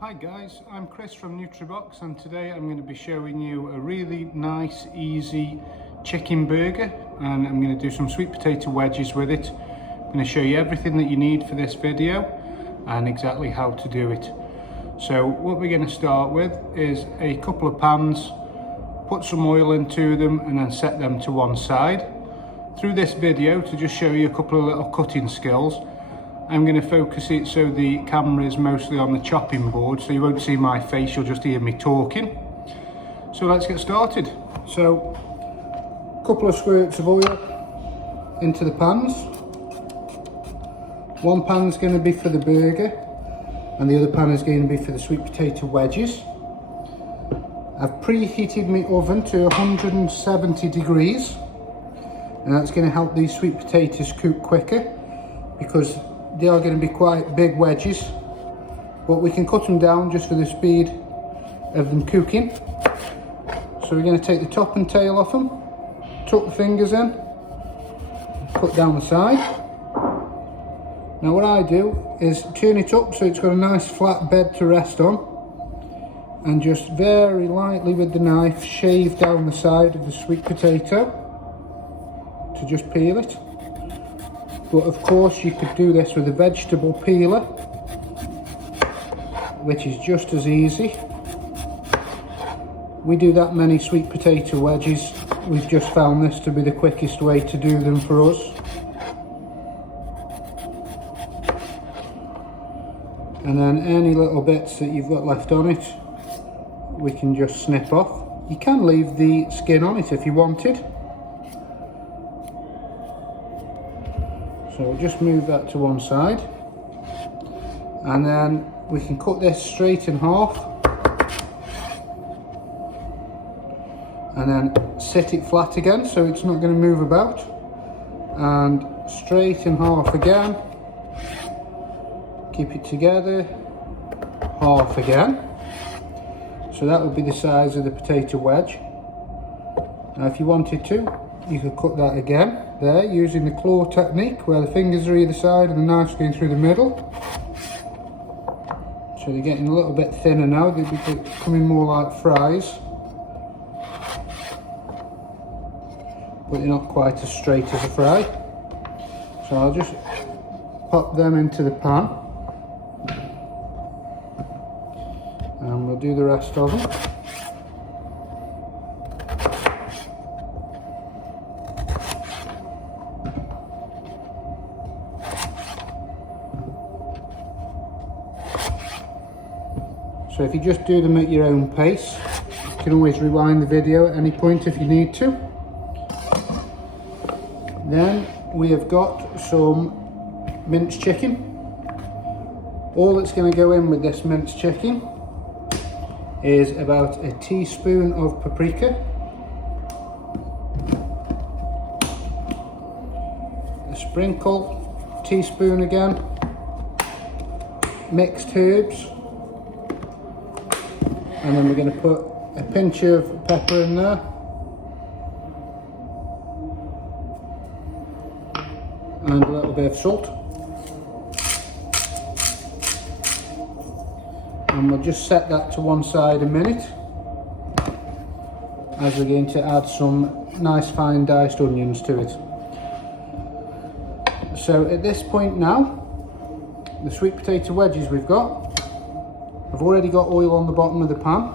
Hi guys, I'm Chris from NutriBox, and today I'm going to be showing you a really nice, easy chicken burger, and I'm going to do some sweet potato wedges with it. I'm going to show you everything that you need for this video and exactly how to do it. So what we're going to start with is a couple of pans, put some oil into them and then set them to one side. Through this video, to just show you a couple of little cutting skills, I'm going to focus it so the camera is mostly on the chopping board, so you won't see my face, you'll just hear me talking. So let's get started. So, a couple of squirts of oil into the pans. One pan's going to be for the burger, and the other pan is going to be for the sweet potato wedges. I've preheated my oven to 170 degrees, and that's going to help these sweet potatoes cook quicker, because they are going to be quite big wedges, but we can cut them down just for the speed of them cooking. So we're going to take the top and tail off them, tuck the fingers in, cut down the side. Now what I do is turn it up so it's got a nice flat bed to rest on, and just very lightly with the knife shave down the side of the sweet potato to just peel it. But of course you could do this with a vegetable peeler, which is just as easy. We do that many sweet potato wedges, we've just found this to be the quickest way to do them for us. And then any little bits that you've got left on it, we can just snip off. You can leave the skin on it if you wanted. So we'll just move that to one side, and then we can cut this straight in half and then sit it flat again so it's not going to move about, and straight in half again, keep it together, half again. So that would be the size of the potato wedge. Now if you wanted to, you could cut that again there using the claw technique, where the fingers are either side and the knife's going through the middle. So they're getting a little bit thinner now, they're becoming more like fries, but they're not quite as straight as a fry. So I'll just pop them into the pan and we'll do the rest of them. So if you just do them at your own pace, you can always rewind the video at any point if you need to. Then we have got some minced chicken. All that's going to go in with this minced chicken is about a teaspoon of paprika, a sprinkle, teaspoon again, mixed herbs, and then we're going to put a pinch of pepper in there, and a little bit of salt, and we'll just set that to one side a minute as we're going to add some nice fine diced onions to it. So at this point now, the sweet potato wedges we've got, I've already got oil on the bottom of the pan,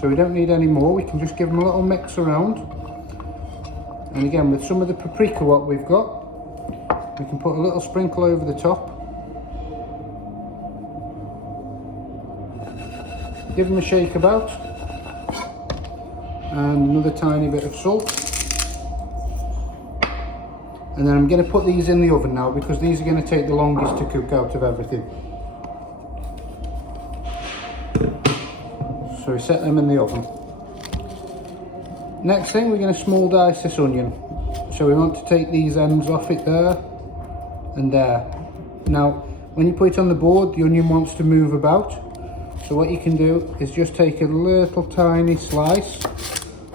so we don't need any more. We can just give them a little mix around. And again, with some of the paprika what we've got, we can put a little sprinkle over the top. Give them a shake about. And another tiny bit of salt. And then I'm going to put these in the oven now, because these are going to take the longest to cook out of everything. So we set them in the oven. Next thing, we're going to small dice this onion. So we want to take these ends off it there and there. Now, when you put it on the board, the onion wants to move about. So what you can do is just take a little tiny slice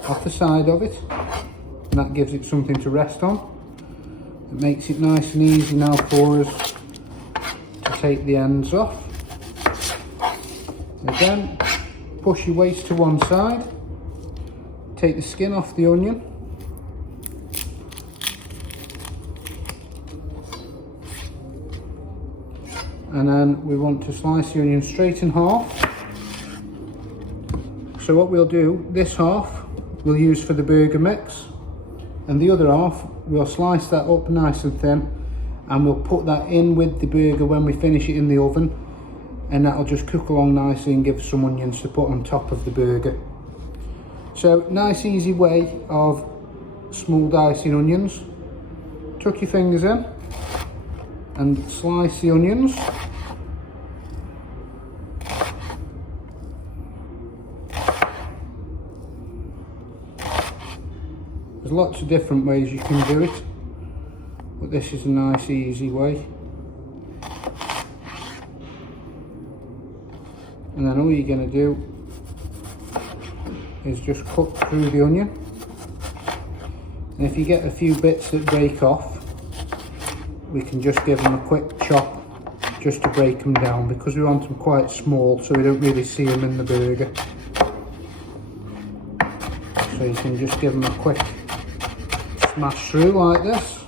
off the side of it, and that gives it something to rest on. It makes it nice and easy now for us to take the ends off. Again, push your waste to one side, take the skin off the onion, and then we want to slice the onion straight in half. So what we'll do, this half we'll use for the burger mix, and the other half we'll slice that up nice and thin, and we'll put that in with the burger when we finish it in the oven, and that'll just cook along nicely and give some onions to put on top of the burger. So nice easy way of small dicing onions. Tuck your fingers in and slice the onions. There's lots of different ways you can do it, but this is a nice easy way. And then all you're going to do is just cut through the onion, and if you get a few bits that break off, we can just give them a quick chop just to break them down, because we want them quite small so we don't really see them in the burger. So you can just give them a quick smash through like this,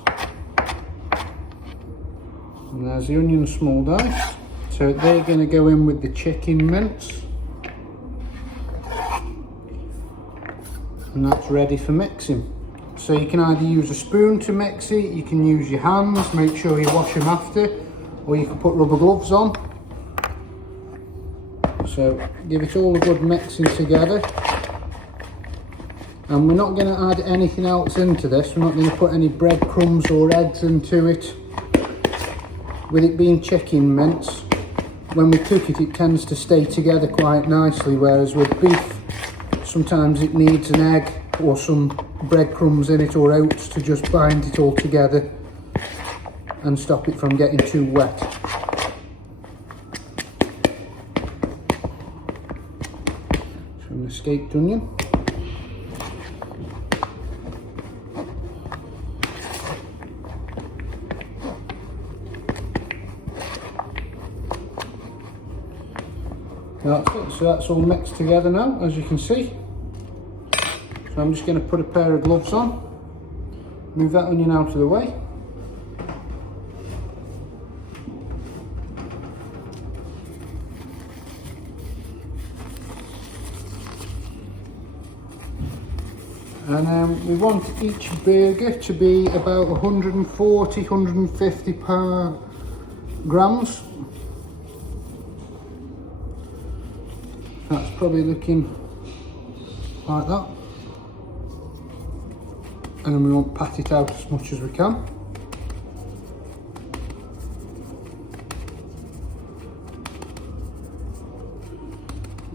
and there's the onion small dice. So they're going to go in with the chicken mince, and that's ready for mixing. So you can either use a spoon to mix it, you can use your hands, make sure you wash them after, or you can put rubber gloves on. So give it all a good mixing together. And we're not going to add anything else into this, we're not going to put any breadcrumbs or eggs into it. With it being chicken mince, when we cook it, it tends to stay together quite nicely, whereas with beef, sometimes it needs an egg or some breadcrumbs in it or oats to just bind it all together and stop it from getting too wet. So an escaped onion. That's it. So that's all mixed together now, as you can see. So I'm just going to put a pair of gloves on, move that onion out of the way. And we want each burger to be about 140, 150 grams. That's probably looking like that. And then we want to pat it out as much as we can.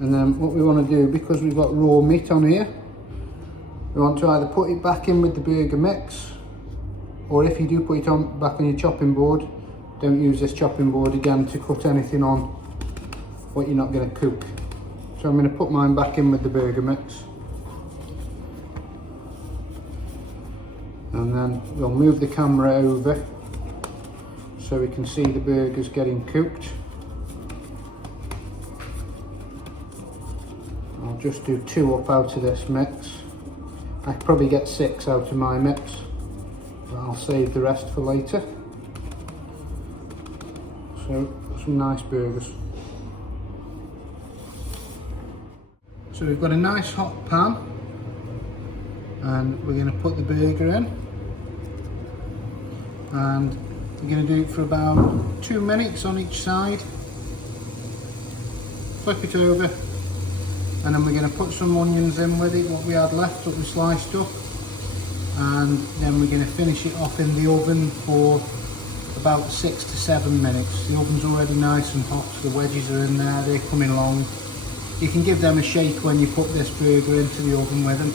And then what we want to do, because we've got raw meat on here, we want to either put it back in with the burger mix, or if you do put it on back on your chopping board, don't use this chopping board again to cut anything on what you're not going to cook. So I'm going to put mine back in with the burger mix. And then we'll move the camera over so we can see the burgers getting cooked. I'll just do 2 up out of this mix. I could probably get 6 out of my mix, but I'll save the rest for later. So some nice burgers. So we've got a nice hot pan, and we're going to put the burger in, and we're going to do it for about 2 minutes on each side. Flip it over, and then we're going to put some onions in with it, what we had left that we sliced up, and then we're going to finish it off in the oven for about 6 to 7 minutes. The oven's already nice and hot, the wedges are in there, they're coming along. You can give them a shake when you put this burger into the oven with them.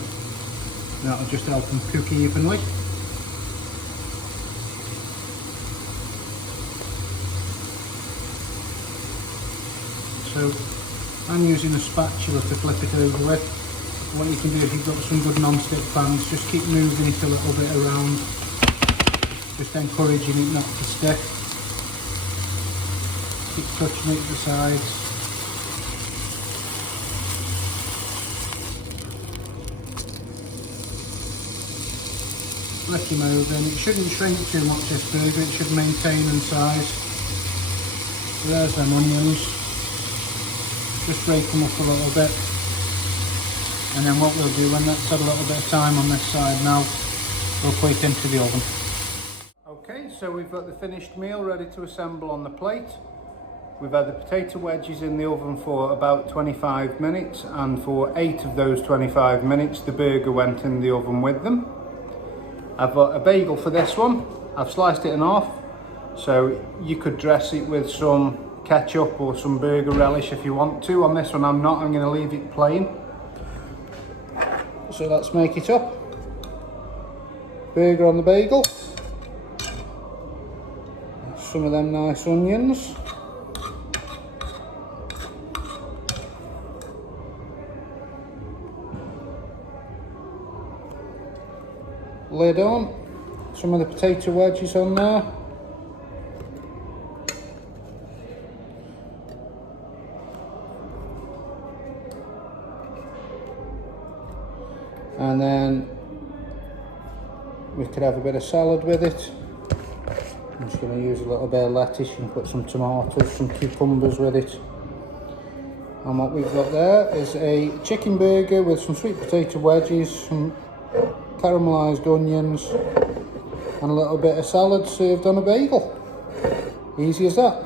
That'll just help them cook evenly. So I'm using a spatula to flip it over with. What you can do if you've got some good non-stick pans, just keep moving it a little bit around, just encouraging it not to stick. Keep touching it to the sides. flick him over, and it shouldn't shrink too much, this burger, it should maintain in size. So there's them onions. Just rake them up a little bit. And then what we'll do, when that's had a little bit of time on this side now, we'll put it into the oven. Okay, so we've got the finished meal ready to assemble on the plate. We've had the potato wedges in the oven for about 25 minutes, and for 8 of those 25 minutes the burger went in the oven with them. I've got a bagel for this one. I've sliced it in half, so you could dress it with some ketchup or some burger relish if you want to. On this one I'm not, I'm going to leave it plain. So let's make it up. Burger on the bagel. Some of them nice onions. Lid on. Some of the potato wedges on there. And then we could have a bit of salad with it. I'm just going to use a little bit of lettuce and put some tomatoes, some cucumbers with it. And what we've got there is a chicken burger with some sweet potato wedges, some caramelised onions, and a little bit of salad served on a bagel. Easy as that.